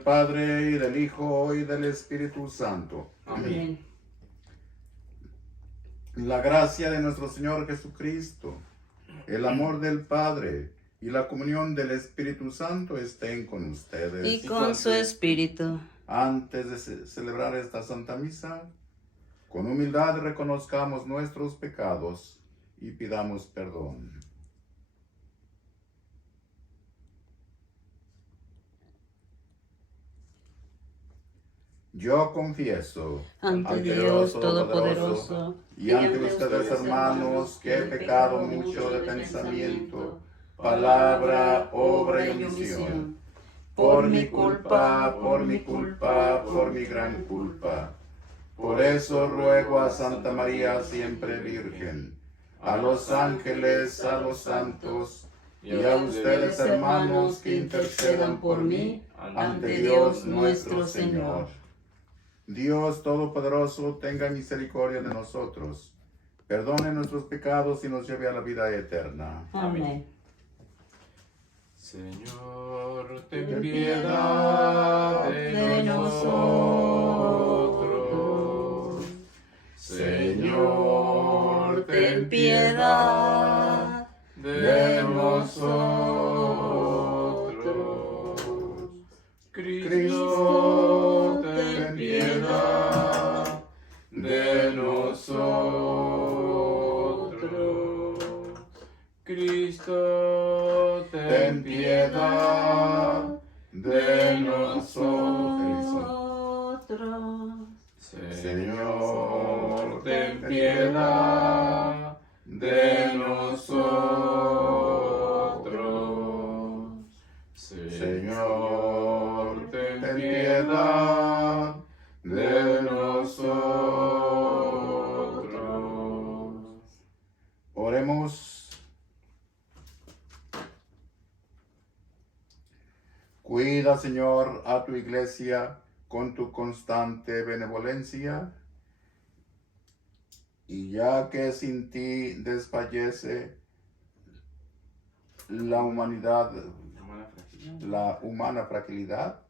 del Padre, y del Hijo, y del Espíritu Santo. Amén. La gracia de nuestro Señor Jesucristo, el amor del Padre y la comunión del Espíritu Santo estén con ustedes. Y con su espíritu. Antes de celebrar esta Santa Misa, con humildad reconozcamos nuestros pecados y pidamos perdón. Yo confieso Ante Dios Todopoderoso y ante ustedes, hermanos, que he pecado mucho de pensamiento, palabra, obra y omisión. Por mi culpa, por mi culpa, por mi gran culpa. Por eso ruego a Santa María siempre Virgen, a los ángeles, a los santos, y a ustedes, hermanos, que intercedan por mí ante Dios nuestro Señor. Dios Todopoderoso, tenga misericordia de nosotros, perdone nuestros pecados y nos lleve a la vida eterna. Amén. Señor, ten piedad de nosotros. Señor, ten piedad de nosotros. Cristo, ten piedad de nosotros. Cristo, ten piedad de nosotros. Señor, ten piedad de nosotros. Señor, ten piedad de nosotros. Oremos. Cuida, Señor, a tu iglesia con tu constante benevolencia, y ya que sin ti desfallece la humanidad, la humana fragilidad,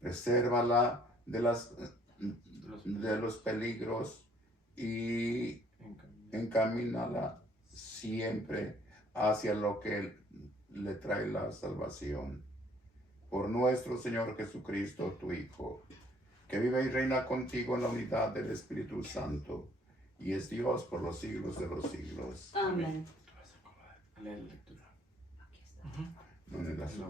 presérvala de los peligros y encamínala siempre hacia lo que le trae la salvación. Por nuestro Señor Jesucristo, tu Hijo, que vive y reina contigo en la unidad del Espíritu Santo, y es Dios por los siglos de los siglos. Amén. Leer la lectura. No en el azul.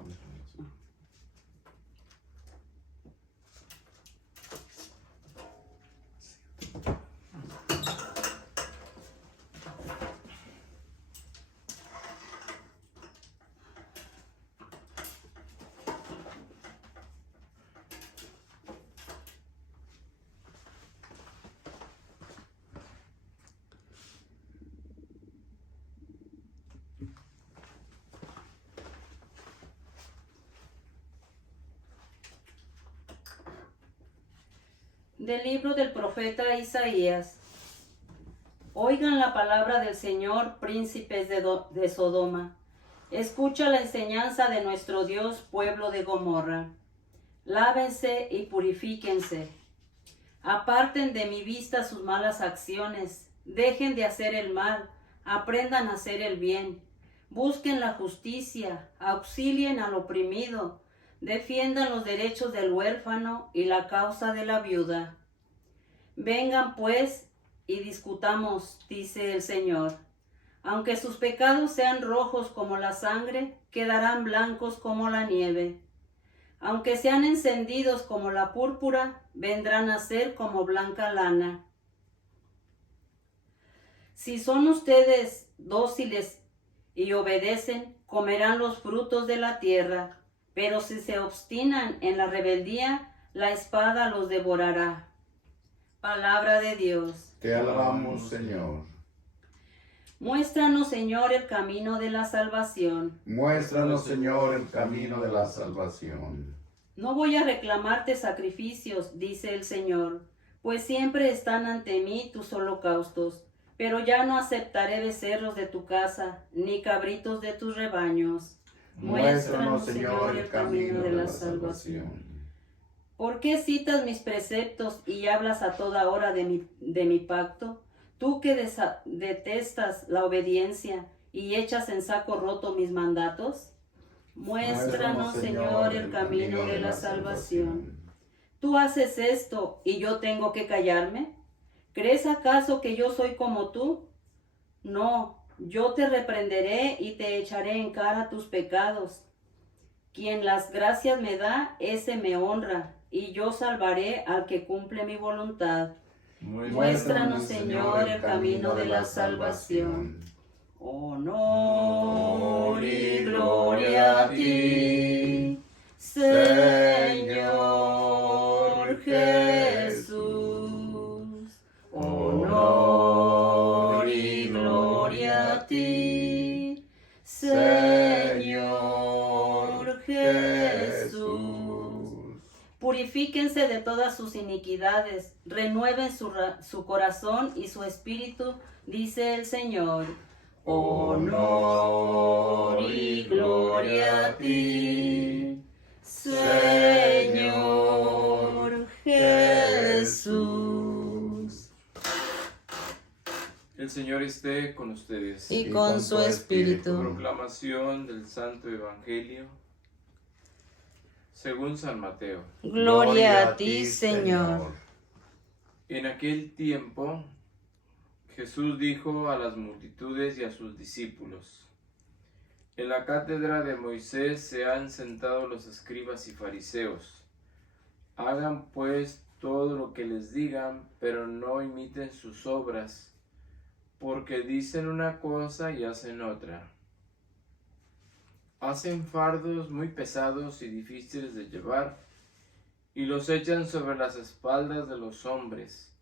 Del libro del profeta Isaías. Oigan la palabra del Señor, príncipes de Sodoma. Escucha la enseñanza de nuestro Dios, pueblo de Gomorra. Lávense y purifíquense. Aparten de mi vista sus malas acciones. Dejen de hacer el mal. Aprendan a hacer el bien. Busquen la justicia. Auxilien al oprimido. Defiendan los derechos del huérfano y la causa de la viuda. Vengan pues y discutamos, dice el Señor. Aunque sus pecados sean rojos como la sangre, quedarán blancos como la nieve. Aunque sean encendidos como la púrpura, vendrán a ser como blanca lana. Si son ustedes dóciles y obedecen, comerán los frutos de la tierra. Pero si se obstinan en la rebeldía, la espada los devorará. Palabra de Dios. Te alabamos, Señor. Muéstranos, Señor, el camino de la salvación. Muéstranos, Señor, el camino de la salvación. No voy a reclamarte sacrificios, dice el Señor, pues siempre están ante mí tus holocaustos. Pero ya no aceptaré becerros de tu casa, ni cabritos de tus rebaños. Muéstranos, Señor, el camino de la salvación. ¿Por qué citas mis preceptos y hablas a toda hora de mi pacto? Tú que detestas la obediencia y echas en saco roto mis mandatos. Muéstranos, Señor, el camino de la salvación. ¿Tú haces esto y yo tengo que callarme? ¿Crees acaso que yo soy como tú? No, yo te reprenderé y te echaré en cara tus pecados. Quien las gracias me da, ese me honra, y yo salvaré al que cumple mi voluntad. Muéstranos, Señor, el camino de la salvación. Honor y gloria a ti, Señor Jesús. Honor y gloria a ti, Señor Jesús. Purifíquense de todas sus iniquidades, renueven su corazón y su espíritu, dice el Señor. Honor y gloria a ti, Señor Jesús. El Señor esté con ustedes. Y con su espíritu. Proclamación del Santo Evangelio según San Mateo. Gloria a ti, Señor. En aquel tiempo, Jesús dijo a las multitudes y a sus discípulos: En la cátedra de Moisés se han sentado los escribas y fariseos. Hagan pues todo lo que les digan, pero no imiten sus obras, porque dicen una cosa y hacen otra. Hacen fardos muy pesados y difíciles de llevar, y los echan sobre las espaldas de los hombres,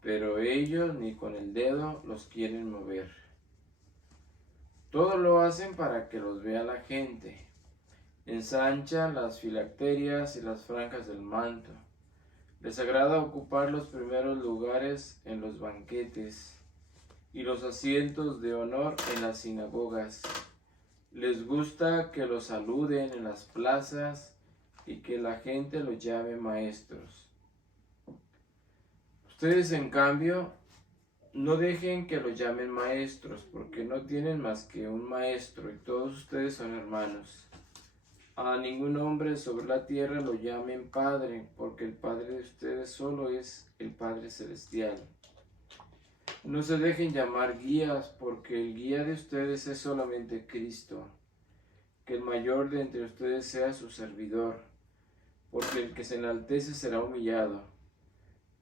pero ellos ni con el dedo los quieren mover. Todo lo hacen para que los vea la gente. Ensanchan las filacterias y las franjas del manto. Les agrada ocupar los primeros lugares en los banquetes y los asientos de honor en las sinagogas. Les gusta que los saluden en las plazas y que la gente los llame maestros. Ustedes, en cambio, no dejen que los llamen maestros, porque no tienen más que un maestro y todos ustedes son hermanos. A ningún hombre sobre la tierra lo llamen Padre, porque el Padre de ustedes solo es el Padre Celestial. No se dejen llamar guías, porque el guía de ustedes es solamente Cristo. Que el mayor de entre ustedes sea su servidor, porque el que se enaltece será humillado,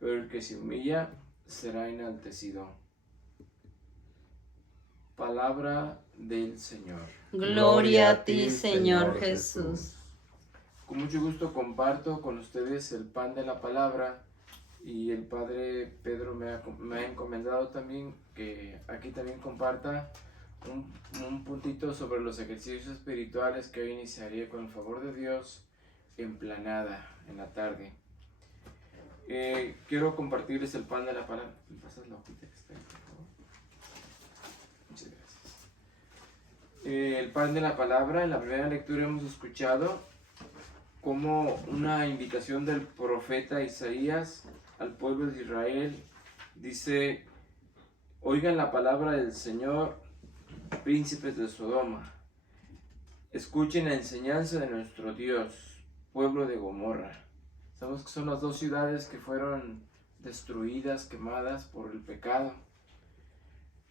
pero el que se humilla será enaltecido. Palabra del Señor. Gloria a ti, Señor Jesús. Con mucho gusto comparto con ustedes el pan de la palabra, y el Padre Pedro me ha encomendado también que aquí también comparta un puntito sobre los ejercicios espirituales que hoy iniciaría con el favor de Dios en Planada en la tarde. Quiero compartirles el pan de la palabra. ¿Me pasas la hojita que está ahí, por favor? Muchas gracias. El pan de la palabra, en la primera lectura hemos escuchado como una invitación del profeta Isaías al pueblo de Israel. Dice: oigan la palabra del Señor, príncipes de Sodoma. Escuchen la enseñanza de nuestro Dios, pueblo de Gomorra. Sabemos que son las dos ciudades que fueron destruidas, quemadas por el pecado.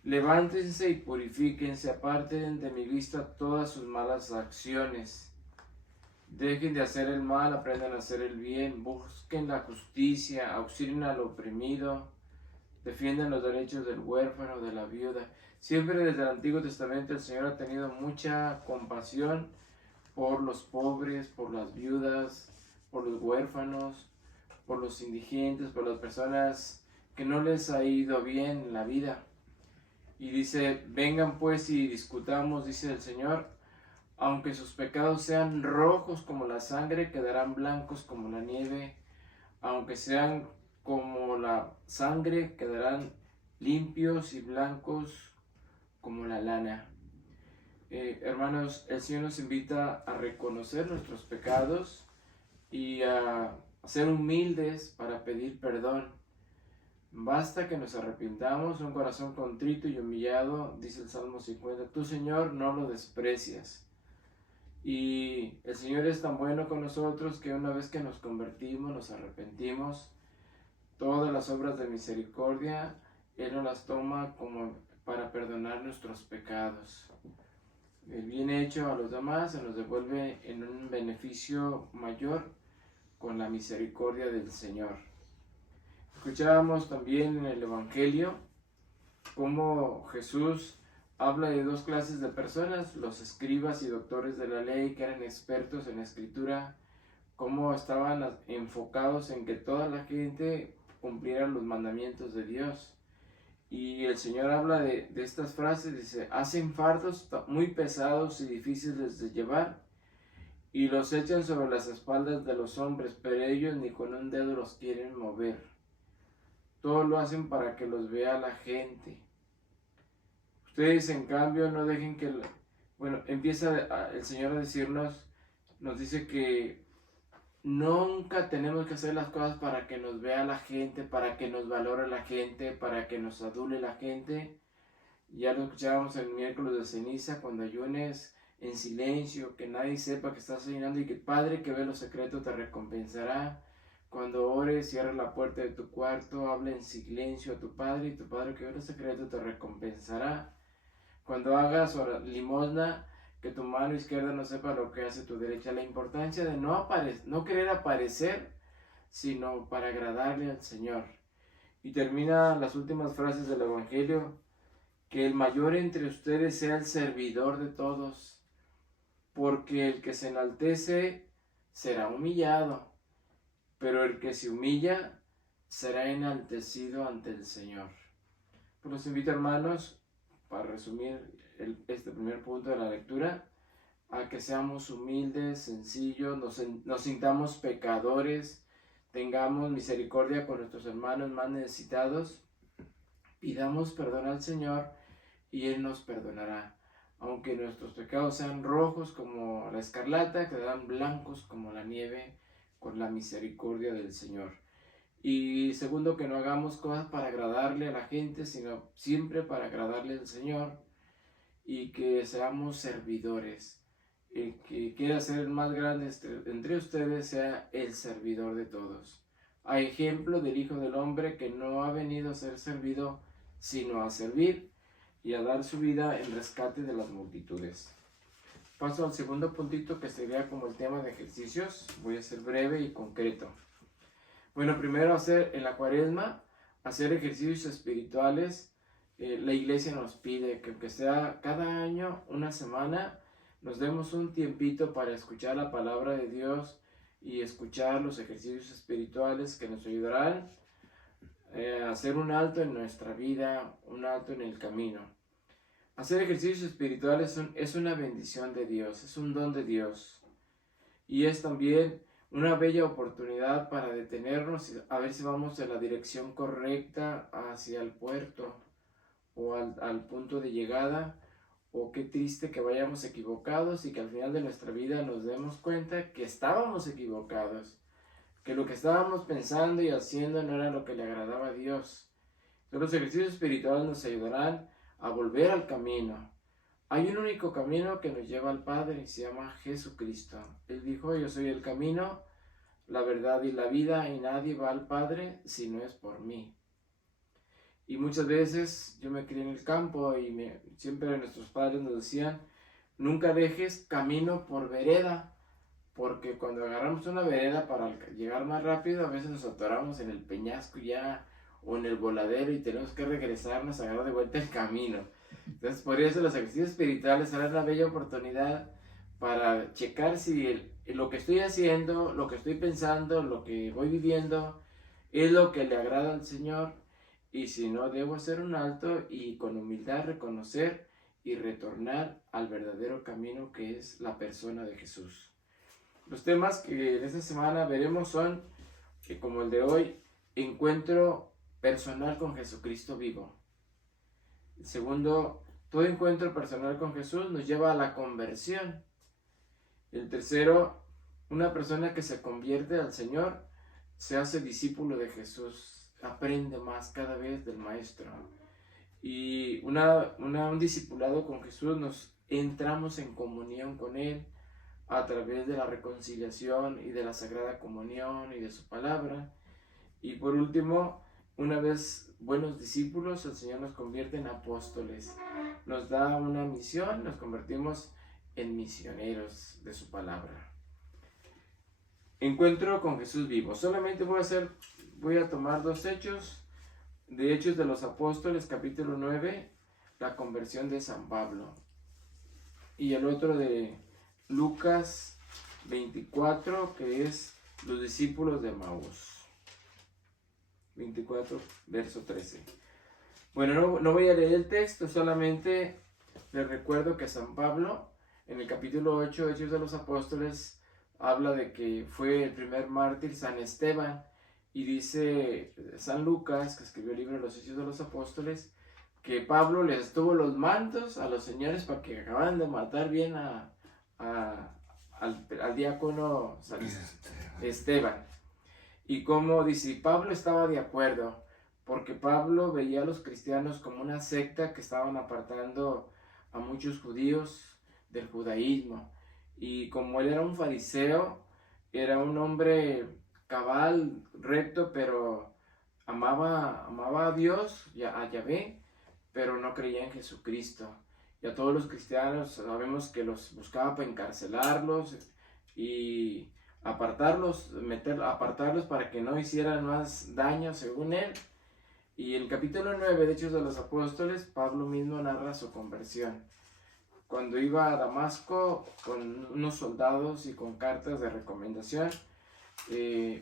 Levántense y purifíquense, aparten de mi vista todas sus malas acciones. Dejen de hacer el mal, aprendan a hacer el bien, busquen la justicia, auxilien al oprimido, defiendan los derechos del huérfano, de la viuda. Siempre desde el Antiguo Testamento el Señor ha tenido mucha compasión por los pobres, por las viudas, por los huérfanos, por los indigentes, por las personas que no les ha ido bien en la vida. Y dice: vengan pues y discutamos, dice el Señor. Aunque sus pecados sean rojos como la sangre, quedarán blancos como la nieve. Aunque sean como la sangre, quedarán limpios y blancos como la lana. Hermanos, el Señor nos invita a reconocer nuestros pecados y a ser humildes para pedir perdón. Basta que nos arrepintamos, un corazón contrito y humillado, dice el Salmo 50, tú, Señor, no lo desprecias. Y el Señor es tan bueno con nosotros que una vez que nos convertimos, nos arrepentimos, todas las obras de misericordia, Él nos las toma como para perdonar nuestros pecados. El bien hecho a los demás se nos devuelve en un beneficio mayor con la misericordia del Señor. Escuchábamos también en el Evangelio cómo Jesús habla de dos clases de personas, los escribas y doctores de la ley que eran expertos en la escritura, cómo estaban enfocados en que toda la gente cumpliera los mandamientos de Dios. Y el Señor habla de estas frases, dice, hacen fardos muy pesados y difíciles de llevar y los echan sobre las espaldas de los hombres, pero ellos ni con un dedo los quieren mover. Todo lo hacen para que los vea la gente. Ustedes, en cambio, no dejen que... empieza el Señor a decirnos, nos dice que nunca tenemos que hacer las cosas para que nos vea la gente, para que nos valore la gente, para que nos adule la gente. Ya lo escuchábamos el miércoles de ceniza, cuando ayunes en silencio, que nadie sepa que estás ayunando y que el Padre que ve lo secreto te recompensará. Cuando ores, cierra la puerta de tu cuarto, habla en silencio a tu Padre y tu Padre que ve lo secreto te recompensará. Cuando hagas limosna, que tu mano izquierda no sepa lo que hace tu derecha. La importancia de no querer aparecer, sino para agradarle al Señor. Y termina las últimas frases del Evangelio, que el mayor entre ustedes sea el servidor de todos, porque el que se enaltece será humillado, pero el que se humilla será enaltecido ante el Señor. Pues los invito, hermanos, para resumir este primer punto de la lectura, a que seamos humildes, sencillos, nos sintamos pecadores, tengamos misericordia con nuestros hermanos más necesitados, pidamos perdón al Señor y Él nos perdonará. Aunque nuestros pecados sean rojos como la escarlata, quedarán blancos como la nieve con la misericordia del Señor. Y segundo, que no hagamos cosas para agradarle a la gente, sino siempre para agradarle al Señor, y que seamos servidores. El que quiera ser el más grande entre ustedes sea el servidor de todos. A ejemplo del Hijo del Hombre, que no ha venido a ser servido, sino a servir y a dar su vida en rescate de las multitudes. Paso al segundo puntito, que sería como el tema de ejercicios. Voy a ser breve y concreto. Bueno, primero en la Cuaresma, hacer ejercicios espirituales. La iglesia nos pide que aunque sea cada año, una semana, nos demos un tiempito para escuchar la palabra de Dios y escuchar los ejercicios espirituales que nos ayudarán a hacer un alto en nuestra vida, un alto en el camino. Hacer ejercicios espirituales es una bendición de Dios, es un don de Dios. Y es también una bella oportunidad para detenernos y a ver si vamos en la dirección correcta hacia el puerto o al punto de llegada, o qué triste que vayamos equivocados y que al final de nuestra vida nos demos cuenta que estábamos equivocados, que lo que estábamos pensando y haciendo no era lo que le agradaba a Dios. Los ejercicios espirituales nos ayudarán a volver al camino. Hay un único camino que nos lleva al Padre y se llama Jesucristo. Él dijo, yo soy el camino, la verdad y la vida, y nadie va al Padre si no es por mí. Y muchas veces yo me crié en el campo y siempre nuestros padres nos decían, nunca dejes camino por vereda, porque cuando agarramos una vereda para llegar más rápido, a veces nos atoramos en el peñasco ya, o en el voladero, y tenemos que regresarnos a agarrar de vuelta el camino. Entonces, por eso los ejercicios espirituales serán una bella oportunidad para checar si lo que estoy haciendo, lo que estoy pensando, lo que voy viviendo, es lo que le agrada al Señor, y si no, debo hacer un alto y con humildad reconocer y retornar al verdadero camino, que es la persona de Jesús. Los temas que en esta semana veremos son, que como el de hoy, encuentro personal con Jesucristo vivo. El segundo, todo encuentro personal con Jesús nos lleva a la conversión. El tercero, una persona que se convierte al Señor se hace discípulo de Jesús, aprende más cada vez del Maestro. Y un discipulado con Jesús, nos entramos en comunión con Él a través de la reconciliación y de la Sagrada Comunión y de su palabra. Y por último, una vez buenos discípulos, el Señor nos convierte en apóstoles, nos da una misión, nos convertimos en misioneros de su palabra. Encuentro con Jesús vivo. Solamente voy a tomar 2 hechos, de Hechos de los Apóstoles, capítulo 9, la conversión de San Pablo, y el otro de Lucas 24, que es los discípulos de Maús. 24, verso 13. Bueno, no voy a leer el texto, solamente les recuerdo que San Pablo, en el capítulo 8, Hechos de los Apóstoles, habla de que fue el primer mártir San Esteban, y dice San Lucas, que escribió el libro de los Hechos de los Apóstoles, que Pablo les tuvo los mantos a los señores para que acaban de matar bien al diácono San Esteban. Y como dice, Pablo estaba de acuerdo, porque Pablo veía a los cristianos como una secta que estaban apartando a muchos judíos del judaísmo. Y como él era un fariseo, era un hombre cabal, recto, pero amaba a Dios, a Yahvé, pero no creía en Jesucristo. Y a todos los cristianos sabemos que los buscaba para encarcelarlos y apartarlos para que no hicieran más daño según él. Y en el capítulo 9 de Hechos de los Apóstoles, Pablo mismo narra su conversión. Cuando iba a Damasco con unos soldados y con cartas de recomendación,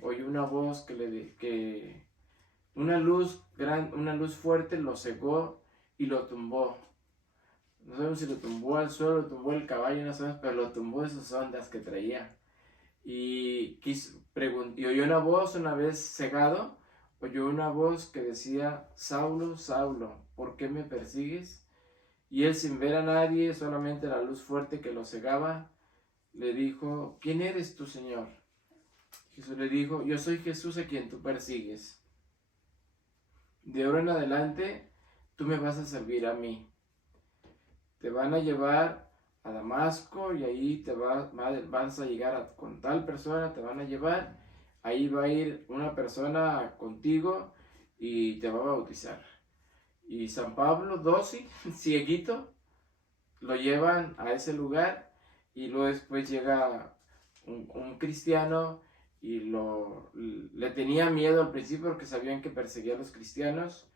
oyó una voz que una luz fuerte lo cegó y lo tumbó. No sabemos si lo tumbó al suelo, lo tumbó el caballo, no sabemos, pero lo tumbó de sus ondas que traía. Y oyó una voz, una vez cegado, oyó una voz que decía: Saulo, Saulo, ¿por qué me persigues? Y él, sin ver a nadie, solamente la luz fuerte que lo cegaba, le dijo: ¿Quién eres tú, Señor? Jesús le dijo: yo soy Jesús a quien tú persigues. De ahora en adelante, tú me vas a servir a mí. Te van a llevar a Damasco y ahí vas a llegar con tal persona, te van a llevar, ahí va a ir una persona contigo y te va a bautizar. Y San Pablo, dócil, cieguito, lo llevan a ese lugar, y luego después llega un cristiano y le tenía miedo al principio porque sabían que perseguía a los cristianos,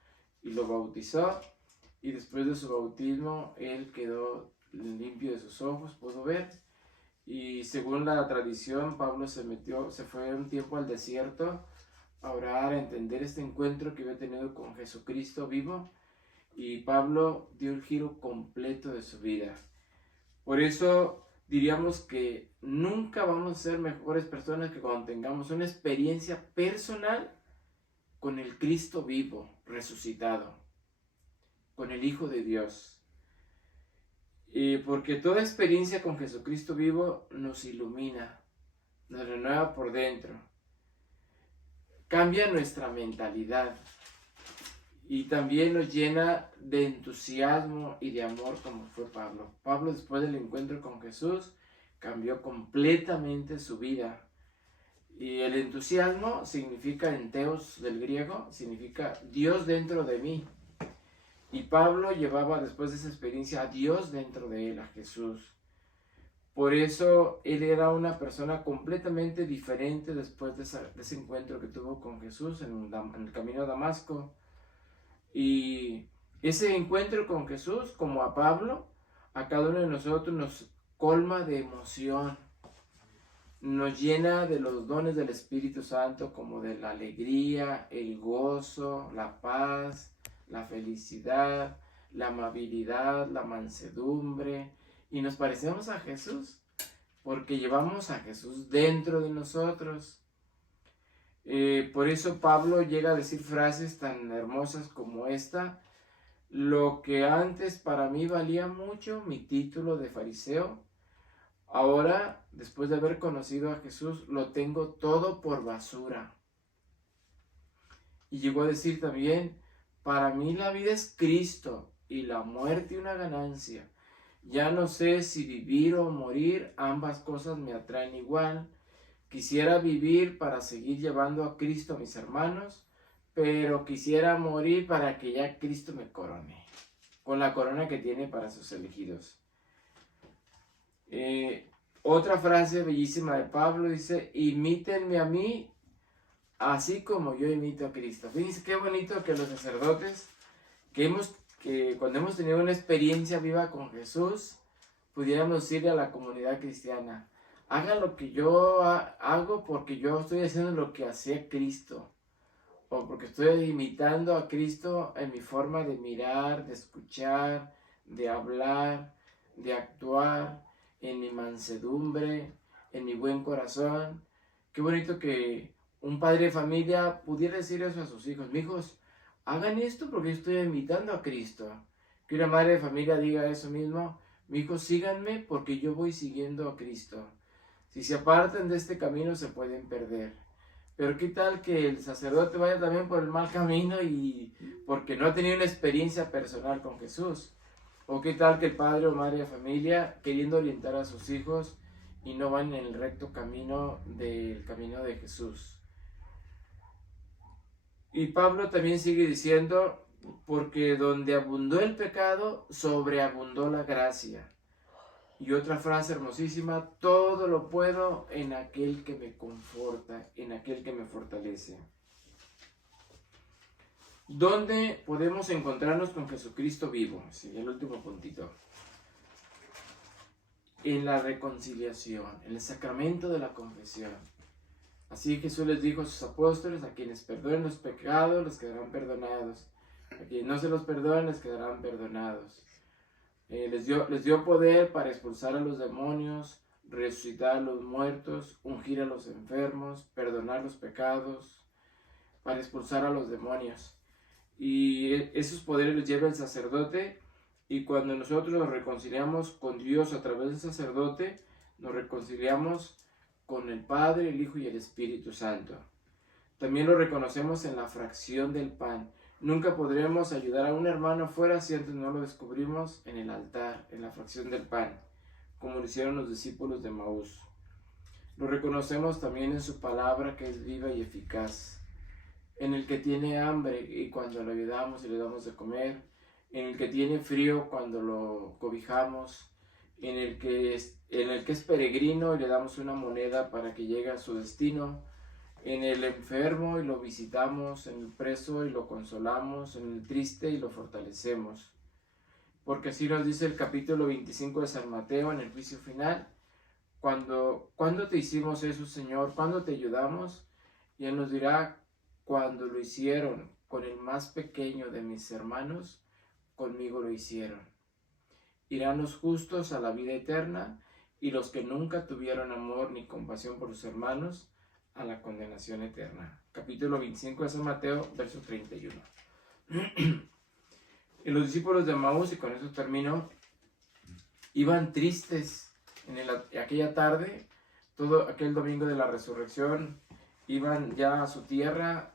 y lo bautizó, y después de su bautismo él quedó limpio de sus ojos, pudo ver. Y según la tradición, Pablo se fue un tiempo al desierto a orar, a entender este encuentro que había tenido con Jesucristo vivo, y Pablo dio el giro completo de su vida. Por eso diríamos que nunca vamos a ser mejores personas que cuando tengamos una experiencia personal con el Cristo vivo, resucitado, con el Hijo de Dios. Porque toda experiencia con Jesucristo vivo nos ilumina, nos renueva por dentro, cambia nuestra mentalidad y también nos llena de entusiasmo y de amor, como fue Pablo. Pablo, después del encuentro con Jesús, cambió completamente su vida. Y el entusiasmo significa, enteos del griego, significa Dios dentro de mí. Y Pablo llevaba, después de esa experiencia, a Dios dentro de él, a Jesús. Por eso él era una persona completamente diferente después de ese encuentro que tuvo con Jesús en el camino a Damasco. Y ese encuentro con Jesús, como a Pablo, a cada uno de nosotros nos colma de emoción, nos llena de los dones del Espíritu Santo, como de la alegría, el gozo, la paz, la felicidad, la amabilidad, la mansedumbre, y nos parecemos a Jesús porque llevamos a Jesús dentro de nosotros. Por eso Pablo llega a decir frases tan hermosas como esta: lo que antes para mí valía mucho, mi título de fariseo, ahora, después de haber conocido a Jesús, lo tengo todo por basura. Y llegó a decir también, para mí la vida es Cristo y la muerte una ganancia. Ya no sé si vivir o morir, ambas cosas me atraen igual. Quisiera vivir para seguir llevando a Cristo a mis hermanos, pero quisiera morir para que ya Cristo me corone, con la corona que tiene para sus elegidos. Otra frase bellísima de Pablo dice, imítenme a mí, así como yo imito a Cristo. Fíjense qué bonito que los sacerdotes, que cuando hemos tenido una experiencia viva con Jesús, pudiéramos decirle a la comunidad cristiana, hagan lo que yo hago porque yo estoy haciendo lo que hacía Cristo, o porque estoy imitando a Cristo en mi forma de mirar, de escuchar, de hablar, de actuar, en mi mansedumbre, en mi buen corazón. Qué bonito que un padre de familia pudiera decir eso a sus hijos. Mijos, hagan esto porque yo estoy imitando a Cristo. Que una madre de familia diga eso mismo. Mijos, síganme porque yo voy siguiendo a Cristo. Si se apartan de este camino se pueden perder. Pero qué tal que el sacerdote vaya también por el mal camino y porque no ha tenido una experiencia personal con Jesús. O qué tal que el padre o madre de familia queriendo orientar a sus hijos y no van en el recto camino del camino de Jesús. Y Pablo también sigue diciendo, porque donde abundó el pecado, sobreabundó la gracia. Y otra frase hermosísima, todo lo puedo en aquel que me conforta, en aquel que me fortalece. ¿Dónde podemos encontrarnos con Jesucristo vivo? Sí, el último puntito. En la reconciliación, en el sacramento de la confesión. Así Jesús les dijo a sus apóstoles, a quienes perdonen los pecados, les quedarán perdonados. A quienes no se los perdonen, les quedarán perdonados. Les dio poder para expulsar a los demonios, resucitar a los muertos, ungir a los enfermos, perdonar los pecados, para expulsar a los demonios. Y esos poderes los lleva el sacerdote, y cuando nosotros nos reconciliamos con Dios a través del sacerdote, nos reconciliamos con el Padre, el Hijo y el Espíritu Santo. También lo reconocemos en la fracción del pan. Nunca podremos ayudar a un hermano afuera si antes no lo descubrimos en el altar, en la fracción del pan, como lo hicieron los discípulos de Maús. Lo reconocemos también en su palabra que es viva y eficaz, en el que tiene hambre y cuando lo ayudamos y le damos de comer, en el que tiene frío cuando lo cobijamos, en el que es peregrino y le damos una moneda para que llegue a su destino, en el enfermo y lo visitamos, en el preso y lo consolamos, en el triste y lo fortalecemos. Porque así nos dice el capítulo 25 de San Mateo en el juicio final, ¿cuándo te hicimos eso, Señor? ¿Cuándo te ayudamos? Y Él nos dirá, cuando lo hicieron con el más pequeño de mis hermanos, conmigo lo hicieron. Irán los justos a la vida eterna y los que nunca tuvieron amor ni compasión por sus hermanos a la condenación eterna. Capítulo 25 de San Mateo, verso 31. Y los discípulos de Maús, y con eso termino, iban tristes en aquella tarde, todo aquel domingo de la resurrección, iban ya a su tierra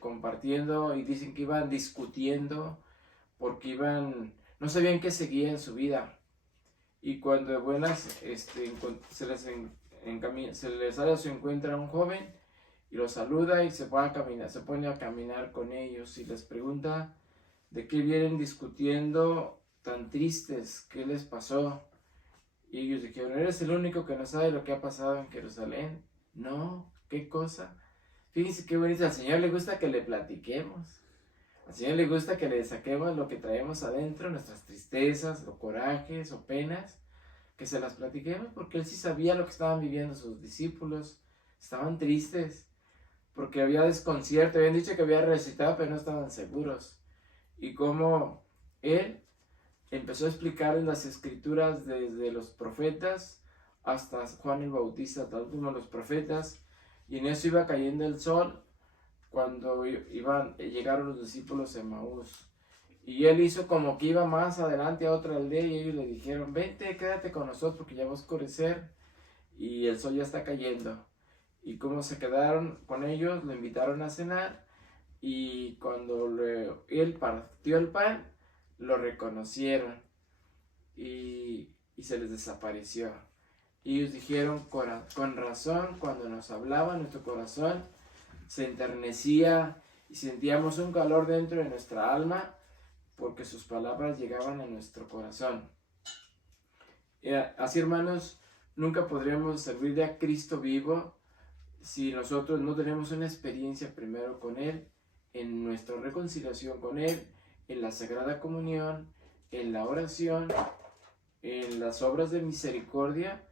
compartiendo, y dicen que iban discutiendo porque no sabían qué seguía en su vida. Y cuando de buenas se les sale a su encuentro a un joven y los saluda y se pone a caminar con ellos y les pregunta de qué vienen discutiendo tan tristes, qué les pasó. Y ellos dijeron, ¿eres el único que no sabe lo que ha pasado en Jerusalén? No, ¿qué cosa? Fíjense qué bonito, al Señor le gusta que le platiquemos. Al Señor le gusta que le saquemos lo que traemos adentro, nuestras tristezas, o corajes, o penas, que se las platiquemos, porque Él sí sabía lo que estaban viviendo sus discípulos. Estaban tristes, porque había desconcierto, habían dicho que había resucitado, pero no estaban seguros. Y como Él empezó a explicar en las escrituras desde los profetas hasta Juan el Bautista, hasta el último de los profetas, y en eso iba cayendo el sol cuando llegaron los discípulos de Maús. Y Él hizo como que iba más adelante a otra aldea y ellos le dijeron, vente, quédate con nosotros porque ya va a oscurecer y el sol ya está cayendo. Y como se quedaron con ellos, lo invitaron a cenar, y cuando él partió el pan, lo reconocieron y se les desapareció. Y ellos dijeron, con razón, cuando nos hablaba, nuestro corazón se enternecía y sentíamos un calor dentro de nuestra alma porque sus palabras llegaban a nuestro corazón. Así, hermanos, nunca podríamos servirle a Cristo vivo si nosotros no tenemos una experiencia primero con Él, en nuestra reconciliación con Él, en la Sagrada Comunión, en la oración, en las obras de misericordia,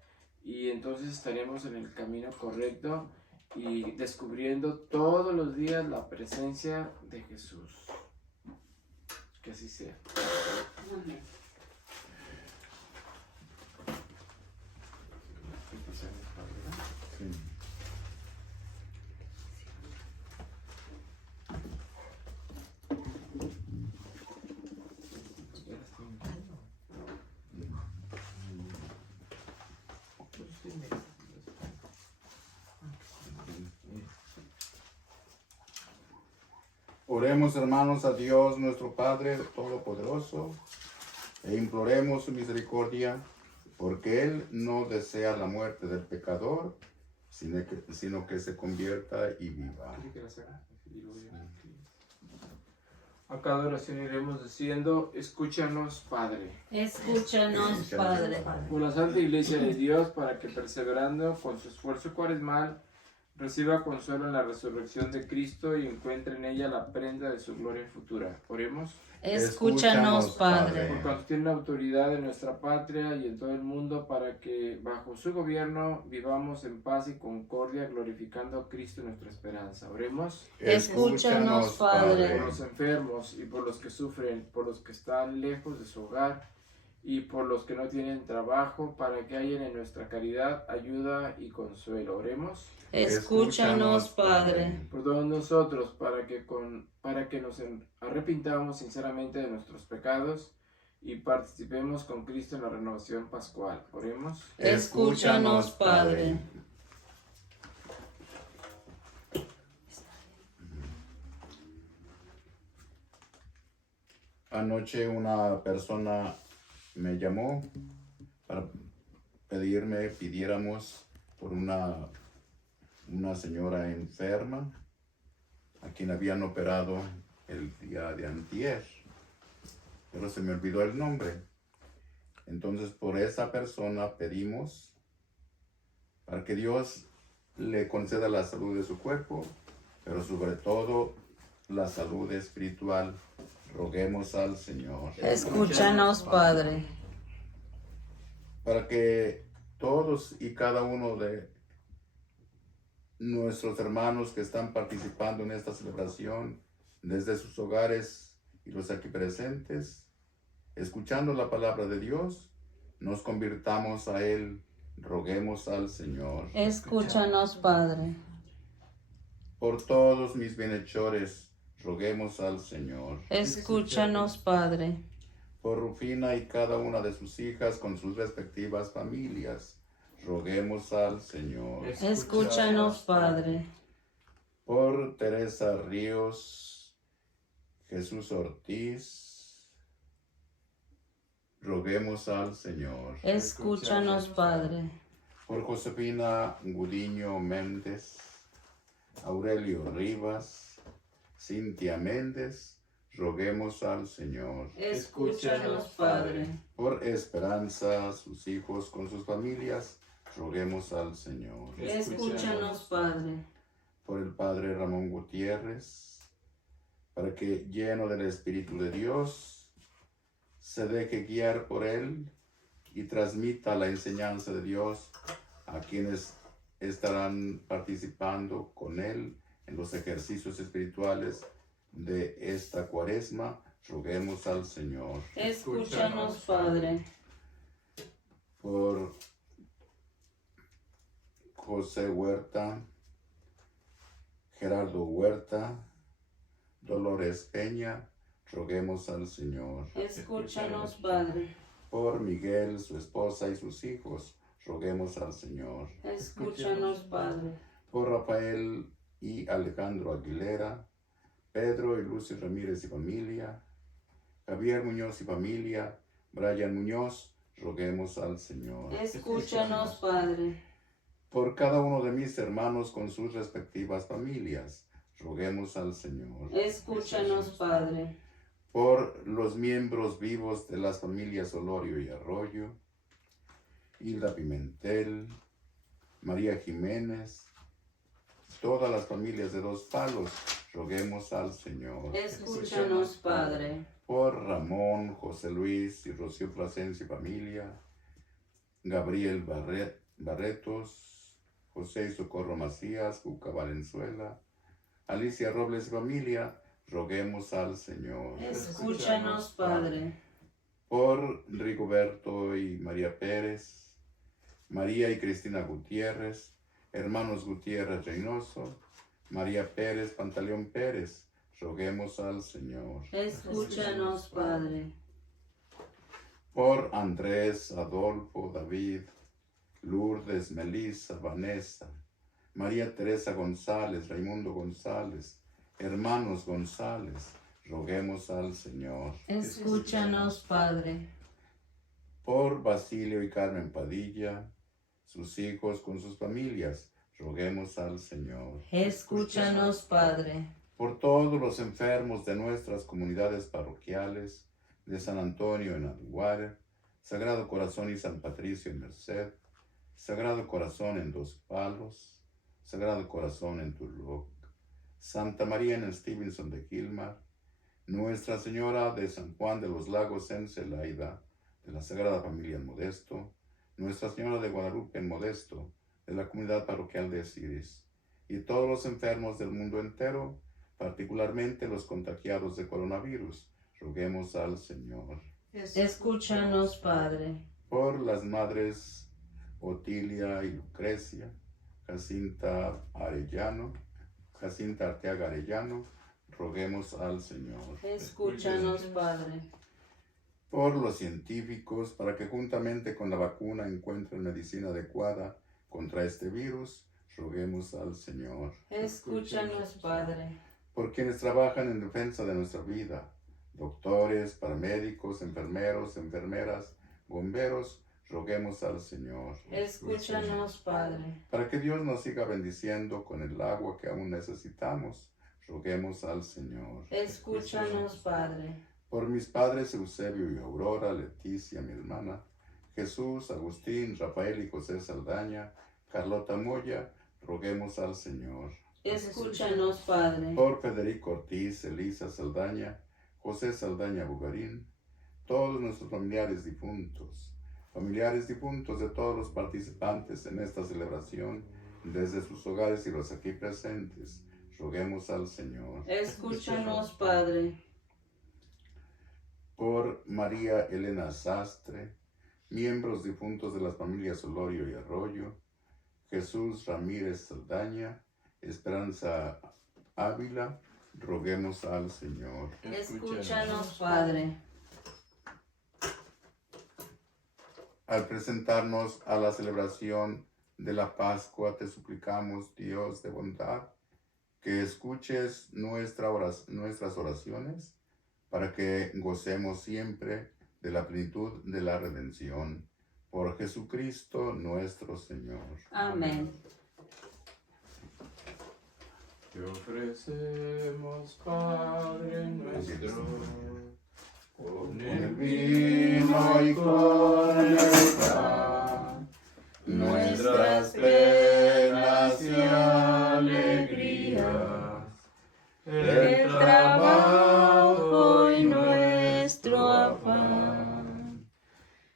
y entonces estaremos en el camino correcto y descubriendo todos los días la presencia de Jesús. Que así sea. Amén. Sí. Oremos, hermanos, a Dios nuestro Padre Todopoderoso e imploremos su misericordia, porque Él no desea la muerte del pecador, sino que se convierta y viva. A cada oración iremos diciendo, escúchanos, Padre. Escúchanos, Padre. Por la Santa Iglesia de Dios, para que perseverando con su esfuerzo cuaresmal, reciba consuelo en la resurrección de Cristo y encuentre en ella la prenda de su gloria futura. Oremos. Escúchanos, Padre. Por cuanto tiene la autoridad en nuestra patria y en todo el mundo, para que bajo su gobierno vivamos en paz y concordia, glorificando a Cristo nuestra esperanza. Oremos. Escúchanos, Padre. Por los enfermos y por los que sufren, por los que están lejos de su hogar y por los que no tienen trabajo, para que haya en nuestra caridad ayuda y consuelo. Oremos. Escúchanos, Padre. Por todos nosotros, para que nos arrepintamos sinceramente de nuestros pecados y participemos con Cristo en la renovación pascual. Oremos. Escúchanos, Padre. Anoche una persona me llamó para pidiéramos por una señora enferma a quien habían operado el día de antier, pero se me olvidó el nombre. Entonces por esa persona pedimos para que Dios le conceda la salud de su cuerpo, pero sobre todo la salud espiritual. Roguemos al Señor. Escúchanos, Padre. Para que todos y cada uno de nuestros hermanos que están participando en esta celebración desde sus hogares y los aquí presentes, escuchando la palabra de Dios, nos convirtamos a Él. Roguemos al Señor. Escúchanos, Padre. Por todos mis bienhechores, roguemos al Señor. Escúchanos, Padre. Por Rufina y cada una de sus hijas con sus respectivas familias, roguemos al Señor. Escúchanos, Padre. Por Teresa Ríos, Jesús Ortiz, roguemos al Señor. Escúchanos, Padre. Por Josefina Gudiño Méndez, Aurelio Rivas, Cintia Méndez, roguemos al Señor. Escúchanos, Padre. Por Esperanza, sus hijos con sus familias, roguemos al Señor. Escúchanos, Padre. Por el Padre Ramón Gutiérrez, para que lleno del Espíritu de Dios, se deje guiar por Él y transmita la enseñanza de Dios a quienes estarán participando con Él en los ejercicios espirituales de esta Cuaresma. Roguemos al Señor. Escúchanos, Padre. Por José Huerta, Gerardo Huerta, Dolores Peña, roguemos al Señor. Escúchanos, Padre. Por Miguel, su esposa y sus hijos, roguemos al Señor. Escúchanos, Padre. Por Rafael y Alejandro Aguilera, Pedro y Lucy Ramírez y familia, Javier Muñoz y familia, Brian Muñoz, roguemos al Señor. Escúchanos, Padre. Por cada uno de mis hermanos con sus respectivas familias, roguemos al Señor. Escúchanos, Padre. Por los miembros vivos de las familias Olorio y Arroyo, Hilda Pimentel, María Jiménez, todas las familias de Dos Palos, roguemos al Señor. Escúchanos, Padre. Por Ramón, José Luis y Rocío Plasencia y familia, Gabriel Barretos, José y Socorro Macías, Juca Valenzuela, Alicia Robles y familia, roguemos al Señor. Escúchanos, Padre. Por Rigoberto y María Pérez, María y Cristina Gutiérrez, hermanos Gutiérrez Reynoso, María Pérez, Pantaleón Pérez, roguemos al Señor. Escúchanos, Padre. Por Andrés, Adolfo, David, Lourdes, Melissa, Vanessa, María Teresa González, Raimundo González, hermanos González, roguemos al Señor. Escúchanos, Padre. Por Basilio y Carmen Padilla, sus hijos con sus familias, roguemos al Señor. Escúchanos, Padre. Por todos los enfermos de nuestras comunidades parroquiales, de San Antonio en Aduar, Sagrado Corazón y San Patricio en Merced, Sagrado Corazón en Dos Palos, Sagrado Corazón en Turlock, Santa María en Stevenson de Gilmar, Nuestra Señora de San Juan de los Lagos en Celaida, de la Sagrada Familia en Modesto, Nuestra Señora de Guadalupe en Modesto, de la comunidad parroquial de Siris, y todos los enfermos del mundo entero, particularmente los contagiados de coronavirus, roguemos al Señor. Escúchanos, Padre. Por las madres Otilia y Lucrecia, Jacinta Arteaga Arellano, roguemos al Señor. Escúchanos, Padre. Por los científicos, para que juntamente con la vacuna encuentren medicina adecuada contra este virus, roguemos al Señor. Escúchanos, Padre. Por quienes trabajan en defensa de nuestra vida, doctores, paramédicos, enfermeros, enfermeras, bomberos, roguemos al Señor. Escúchanos, Padre. Para que Dios nos siga bendiciendo con el agua que aún necesitamos, roguemos al Señor. Escúchanos, Padre. Por mis padres Eusebio y Aurora, Leticia, mi hermana, Jesús, Agustín, Rafael y José Saldaña, Carlota Moya, roguemos al Señor. Escúchanos, Padre. Por Federico Ortiz, Elisa Saldaña, José Saldaña Bugarín, todos nuestros familiares difuntos de todos los participantes en esta celebración, desde sus hogares y los aquí presentes, roguemos al Señor. Escúchanos, Padre. Por María Elena Sastre, miembros difuntos de las familias Olorio y Arroyo, Jesús Ramírez Saldaña, Esperanza Ávila, roguemos al Señor. Escúchanos, Padre. Al presentarnos a la celebración de la Pascua, te suplicamos, Dios de bondad, que escuches nuestras oraciones para que gocemos siempre de la plenitud de la redención. Por Jesucristo nuestro Señor. Amén. Te ofrecemos, Padre nuestro, con el vino y con el pan, nuestras penas y alegrías, el trabajo y nuestro afán.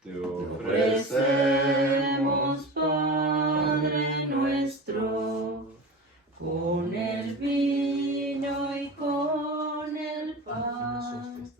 Te ofrecemos, Padre nuestro, con el vino y con el pan.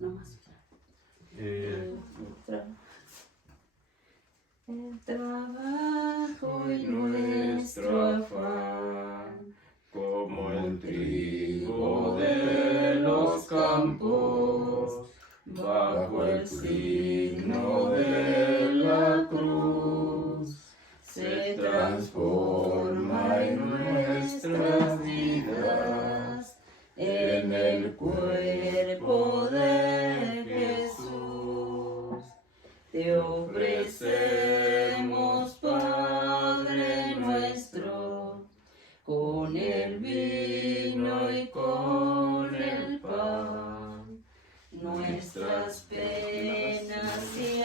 nuestras penas y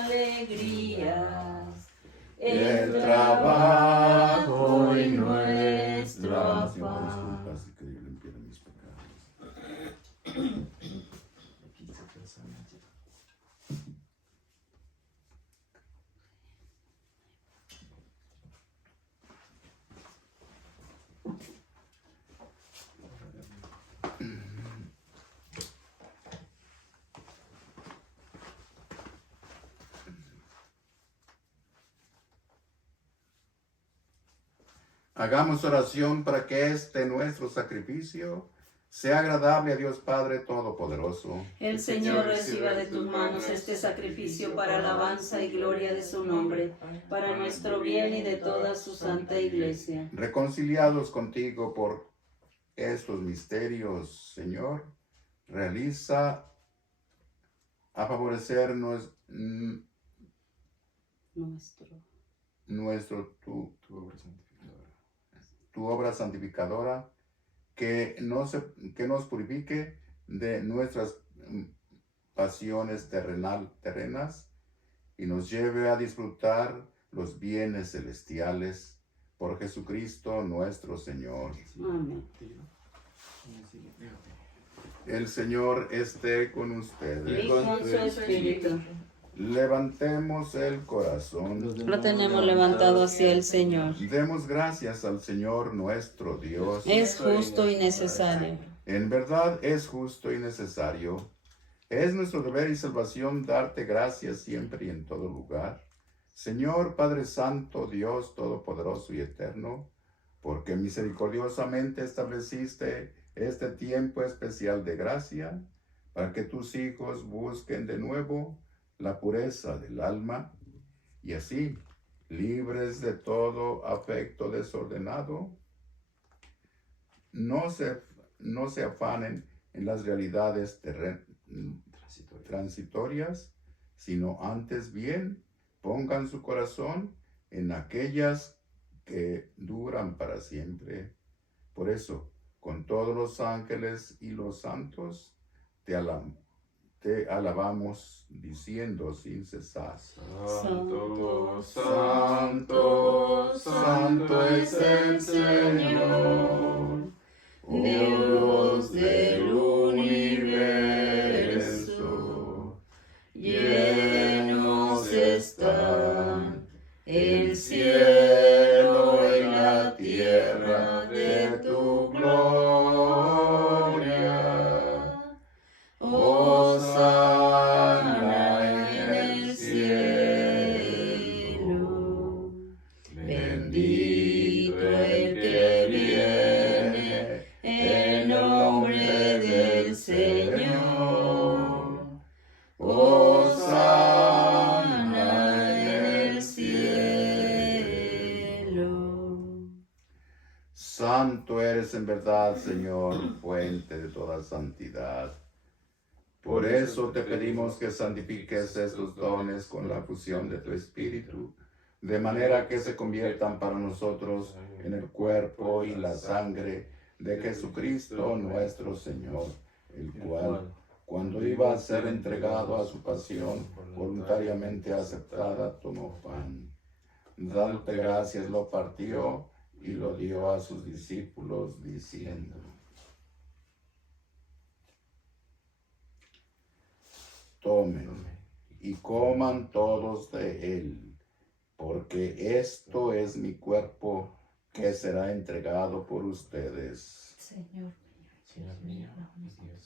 alegrías, el trabajo y nuestro afán. Disculpas y que yo limpiara mis pecados. Hagamos oración para que este nuestro sacrificio sea agradable a Dios Padre Todopoderoso. El Señor reciba de tus manos este sacrificio para alabanza y gloria de su nombre, para nuestro bien y de toda su santa iglesia. Reconciliados contigo por estos misterios, Señor, realiza a favorecer tu obra santificadora, que nos purifique de nuestras pasiones terrenas y nos lleve a disfrutar los bienes celestiales por Jesucristo nuestro Señor. Amén. El Señor esté con ustedes. Y con su espíritu. Levantemos el corazón. Lo tenemos levantado hacia el Señor. Demos gracias al Señor nuestro Dios. Es justo y necesario. En verdad es justo y necesario. Es nuestro deber y salvación darte gracias siempre y en todo lugar. Señor Padre Santo, Dios Todopoderoso y Eterno, porque misericordiosamente estableciste este tiempo especial de gracia, para que tus hijos busquen de nuevo la pureza del alma, y así, libres de todo afecto desordenado, no se afanen en las realidades transitorias, sino antes bien pongan su corazón en aquellas que duran para siempre. Por eso, con todos los ángeles y los santos, te alabamos diciendo sin cesar: Santo, Santo, Santo es el Señor, Dios del universo. Llenos están el cielo y la tierra de tu gloria. Hosana en el cielo. Bendito el que viene en nombre del Señor. Hosana en el cielo. Santo eres en verdad, Señor, fuente de toda santidad. Por eso te pedimos que santifiques estos dones con la fusión de tu Espíritu, de manera que se conviertan para nosotros en el cuerpo y la sangre de Jesucristo nuestro Señor, el cual, cuando iba a ser entregado a su pasión voluntariamente aceptada, tomó pan. Dándote gracias, lo partió y lo dio a sus discípulos, diciendo: tomen y coman todos de él, porque esto es mi cuerpo que será entregado por ustedes. Señor mío, Dios mío.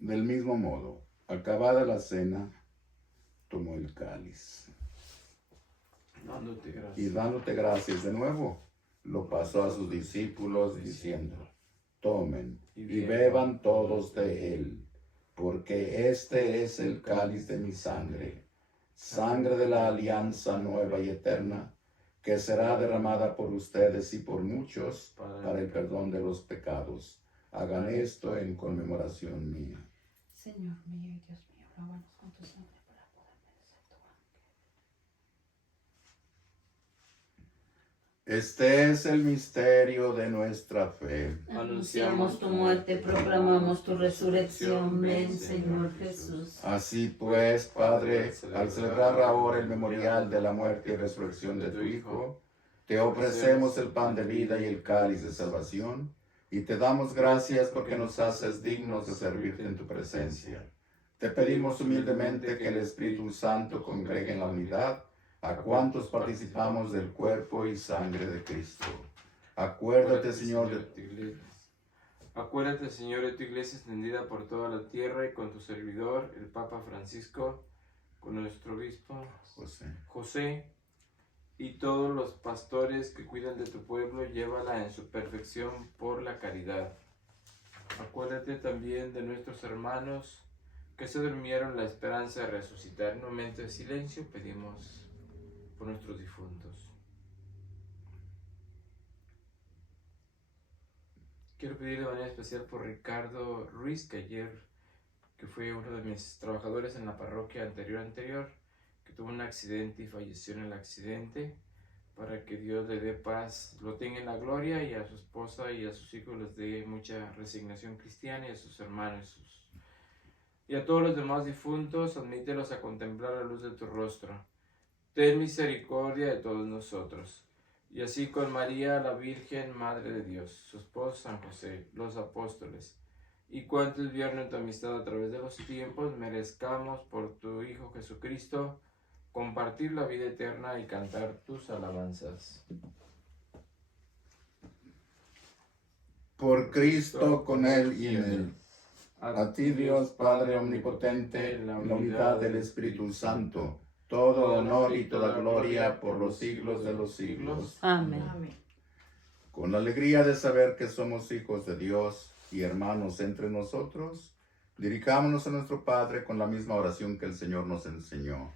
Del mismo modo, acabada la cena, tomó el cáliz y dándote gracias de nuevo, lo pasó a sus discípulos diciendo: tomen y beban todos de él, porque este es el cáliz de mi sangre, sangre de la alianza nueva y eterna, que será derramada por ustedes y por muchos para el perdón de los pecados. Hagan esto en conmemoración mía. Señor mío y Dios mío, lávanos con tu sangre para poder merecer tu Este es el misterio de nuestra fe. Anunciamos tu muerte, proclamamos tu resurrección. Ven, Señor Jesús. Así pues, Padre, al celebrar ahora el memorial de la muerte y resurrección de tu Hijo, te ofrecemos el pan de vida y el cáliz de salvación, y te damos gracias porque nos haces dignos de servirte en tu presencia. Te pedimos humildemente que el Espíritu Santo congregue en la unidad a cuantos participamos del cuerpo y sangre de Cristo. Acuérdate, Señor, de tu iglesia. Acuérdate, Señor, de tu iglesia extendida por toda la tierra y con tu servidor, el Papa Francisco, con nuestro obispo José, y todos los pastores que cuidan de tu pueblo, llévala en su perfección por la caridad. Acuérdate también de nuestros hermanos que se durmieron la esperanza de resucitar. En un momento de silencio pedimos por nuestros difuntos. Quiero pedir de manera especial por Ricardo Ruiz, que fue uno de mis trabajadores en la parroquia anterior, que tuvo un accidente y falleció en el accidente, para que Dios le dé paz, lo tenga en la gloria, y a su esposa y a sus hijos les dé mucha resignación cristiana, y a sus hermanos y a todos los demás difuntos, admítelos a contemplar la luz de tu rostro. Ten misericordia de todos nosotros. Y así con María, la Virgen, Madre de Dios, su esposo San José, los apóstoles, y cuantos vieron en tu amistad a través de los tiempos, merezcamos por tu Hijo Jesucristo compartir la vida eterna y cantar tus alabanzas. por Cristo, con Él y en Él. A ti, Dios Padre omnipotente, en la unidad del Espíritu Santo, todo honor y toda gloria por los siglos de los siglos. Amén. Con la alegría de saber que somos hijos de Dios y hermanos entre nosotros, dirijámonos a nuestro Padre con la misma oración que el Señor nos enseñó.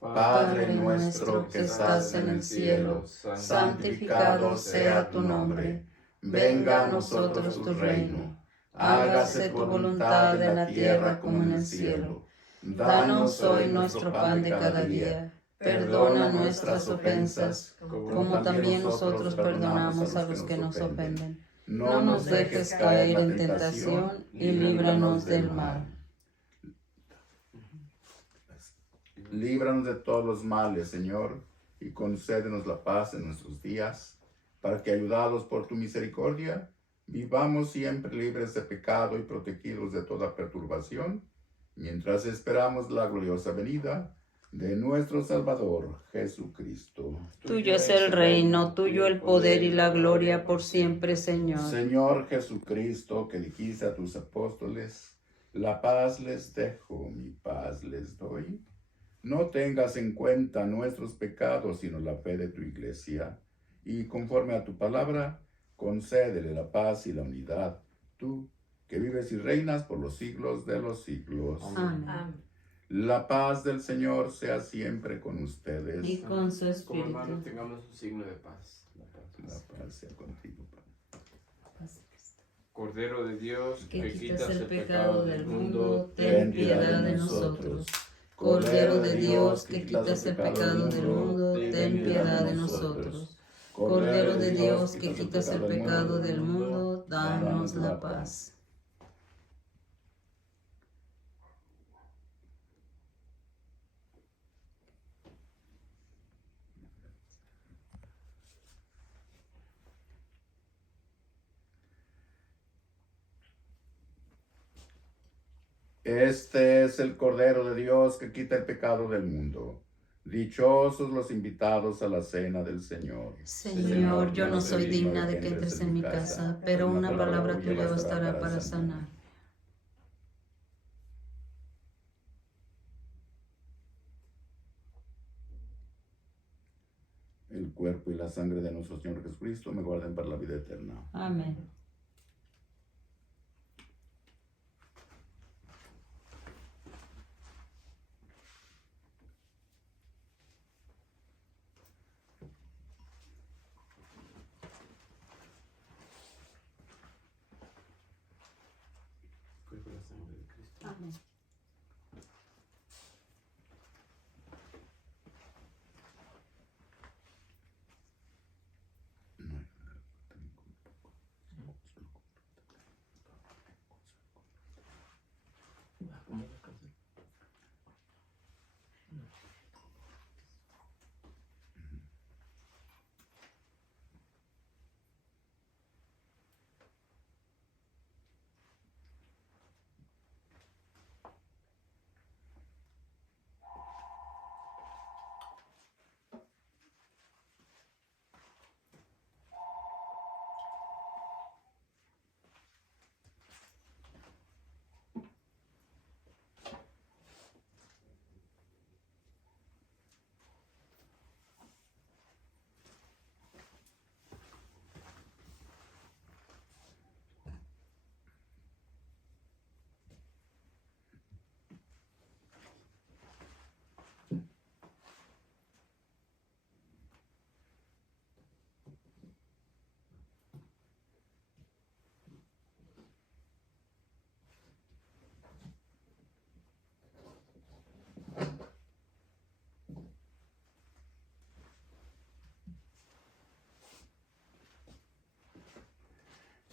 Padre nuestro que estás en el cielo, santificado sea tu nombre. Venga a nosotros tu reino. Hágase tu voluntad en la tierra como en el cielo. Danos hoy nuestro pan de cada día. Perdona nuestras ofensas, como también nosotros perdonamos a los que nos ofenden. No nos dejes caer en tentación y líbranos del mal. Líbranos de todos los males, Señor, y concédenos la paz en nuestros días, para que, ayudados por tu misericordia, vivamos siempre libres de pecado y protegidos de toda perturbación, mientras esperamos la gloriosa venida de nuestro Salvador, Jesucristo. Tuyo es el reino, tuyo el poder y la gloria por siempre, Señor. Señor Jesucristo, que dijiste a tus apóstoles, la paz les dejo, mi paz les doy. No tengas en cuenta nuestros pecados, sino la fe de tu iglesia, y conforme a tu palabra, concédele la paz y la unidad, tú, que vives y reinas por los siglos de los siglos. Amén. La paz del Señor sea siempre con ustedes. Y con su Como espíritu. hermanos tengamos un signo de paz. La paz sea contigo, Padre. Cordero de Dios, Que quitas el pecado del mundo, ten piedad de nosotros. Cordero de Dios, que quitas el pecado del mundo, ten piedad de nosotros. Cordero de Dios, que quitas el pecado del mundo, danos la paz. Este es el Cordero de Dios que quita el pecado del mundo. Dichosos los invitados a la cena del Señor. Señor, yo no soy digna de que entres en mi casa, pero una palabra tuya bastará para sanar. El cuerpo y la sangre de nuestro Señor Jesucristo me guarden para la vida eterna. Amén. Cuerpo y la sangre de Cristo. Amén.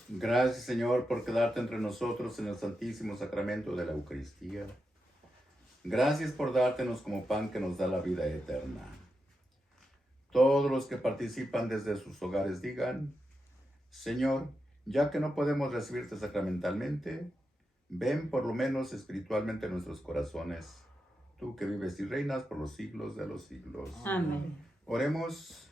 Gracias, Señor, por quedarte entre nosotros en el santísimo sacramento de la Eucaristía. Gracias por dártenos como pan que nos da la vida eterna. Todos los que participan desde sus hogares digan: Señor, ya que no podemos recibirte sacramentalmente, ven por lo menos espiritualmente en nuestros corazones, tú que vives y reinas por los siglos de los siglos. Amén. Oremos.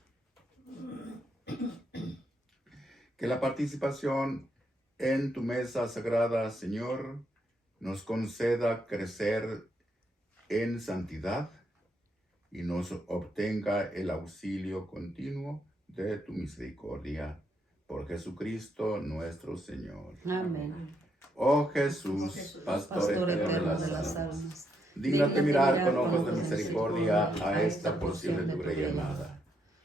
Que la participación en tu mesa sagrada, Señor, nos conceda crecer en santidad y nos obtenga el auxilio continuo de tu misericordia. Por Jesucristo nuestro Señor. Amén. Oh Jesús, pastor eterno de las almas, dígnate mirar con ojos de misericordia a esta porción de tu grey amada.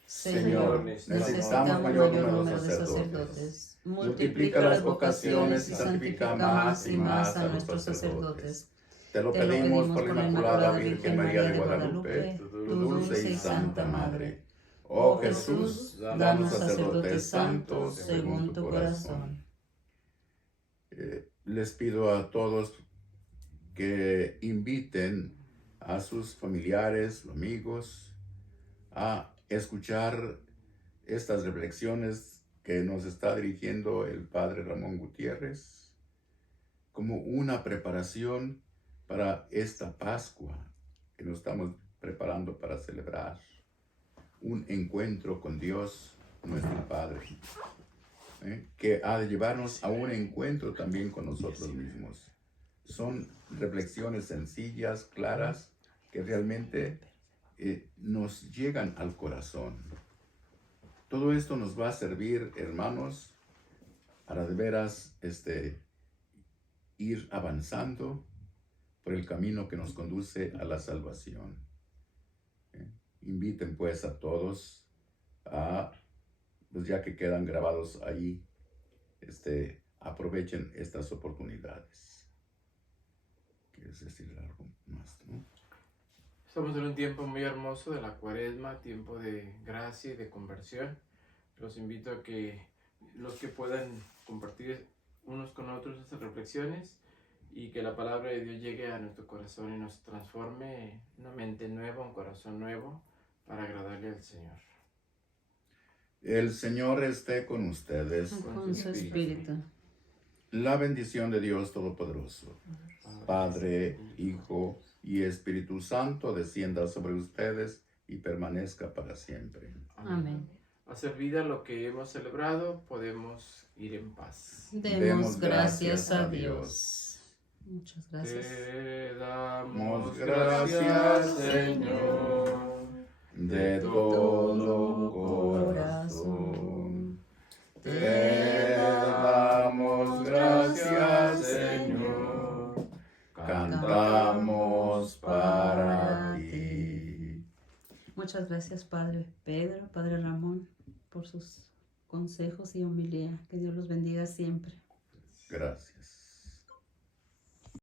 Señor, necesitamos mayor número de sacerdotes. Multiplica las vocaciones y santifica más y más a nuestros sacerdotes. Te lo pedimos por la Inmaculada Virgen María de Guadalupe, tu dulce y santa Madre. Oh Jesús, danos sacerdotes santos según tu corazón. Les pido a todos que inviten a sus familiares o amigos a escuchar estas reflexiones que nos está dirigiendo el Padre Ramón Gutiérrez como una preparación para esta Pascua que nos estamos preparando para celebrar. Un encuentro con Dios, nuestro Padre, que ha de llevarnos a un encuentro también con nosotros mismos. Son reflexiones sencillas, claras, que realmente nos llegan al corazón. Todo esto nos va a servir, hermanos, para de veras ir avanzando por el camino que nos conduce a la salvación. Inviten pues a todos a, pues ya que quedan grabados ahí, aprovechen estas oportunidades. ¿Quieres decir algo más, no? Estamos en un tiempo muy hermoso de la Cuaresma, tiempo de gracia y de conversión. Los invito a que los que puedan compartir unos con otros estas reflexiones y que la palabra de Dios llegue a nuestro corazón y nos transforme una mente nueva, un corazón nuevo para agradarle al Señor. El Señor esté con ustedes. Con su espíritu. La bendición de Dios Todopoderoso, Padre, Hijo y Espíritu Santo, descienda sobre ustedes y permanezca para siempre. Amén. A servir a lo que hemos celebrado, podemos ir en paz. Demos gracias a Dios. Muchas gracias. Te damos Damos gracias, gracias, Señor, De todo corazón. Te damos gracias, Señor. Cantamos para ti. Muchas gracias, Padre Pedro, Padre Ramón, por sus consejos y homilía. Que Dios los bendiga siempre. Gracias.